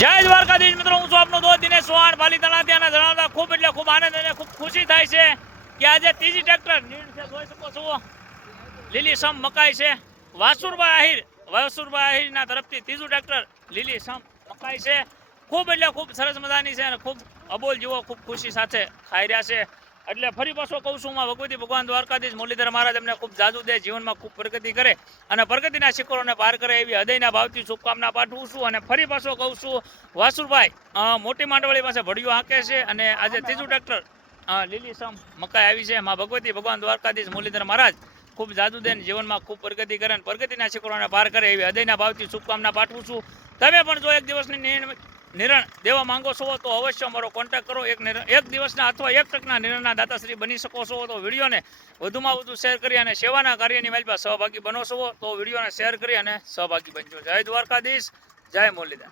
જય દ્વારકાધીશ મિત્રો, હું છું આપનો દોસ્ત દિનેશ ચૌહાણ પાલીતાણા. ત્યાંના જણાવતા ખૂબ એટલે ખૂબ આનંદ અને ખૂબ ખુશી થાય છે કે આજે ત્રીજી ટ્રેક્ટર જોઈ શકો છો લીલી સમ મકાઈ છે. વાસુરભાઈ આહિરના તરફથી ત્રીજું ટ્રેક્ટર લીલી સમ મકાઈ છે. ખૂબ એટલે ખૂબ સરસ મજાની છે અને ખૂબ અબોલ જેવો ખૂબ ખુશી સાથે ખાઈ રહ્યા છે. એટલે ફરી પાછો કહું છું, ભગવતી ભગવાન દ્વારકાધીશ મુરલીધર મહારાજ એમને ખૂબ જાજુ દે, જીવનમાં ખૂબ પ્રગતિ કરે અને પ્રગતિના શિખરોને પાર કરે એવી હૃદયના ભાવથી શુભકામના પાઠવું છું. અને ફરી પાછો કહું છું, વાસુરભાઈ મોટી માંડવાળી પાસે ભડિયો હાંકે છે અને આજે ત્રીજું ટ્રેક્ટર લીલી સમ મકાઈ આવી છે. માં ભગવતી ભગવાન દ્વારકાધીશ મુરલીધર મહારાજ ખૂબ જાદુ દે, જીવનમાં ખૂબ પ્રગતિ કરે અને પ્રગતિના શિખરોને પાર કરે એવી હૃદયના ભાવથી શુભકામના પાઠવું છું. તમે પણ જો એક દિવસની નિર્ણય દેવા માંગો છો તો અવશ્ય મારો કોન્ટેક્ટ કરો. એક દિવસના અથવા એક ટકના નિર્ણયના દાતાશ્રી બની શકો છો તો વિડીયોને વધુમાં વધુ શેર કરી અને સેવાના કાર્યની મારી પાસે સહભાગી બનો છો તો વિડીયોને શેર કરી અને સહભાગી બનજો. જય દ્વારકાધીશ, જય મુરલીધર.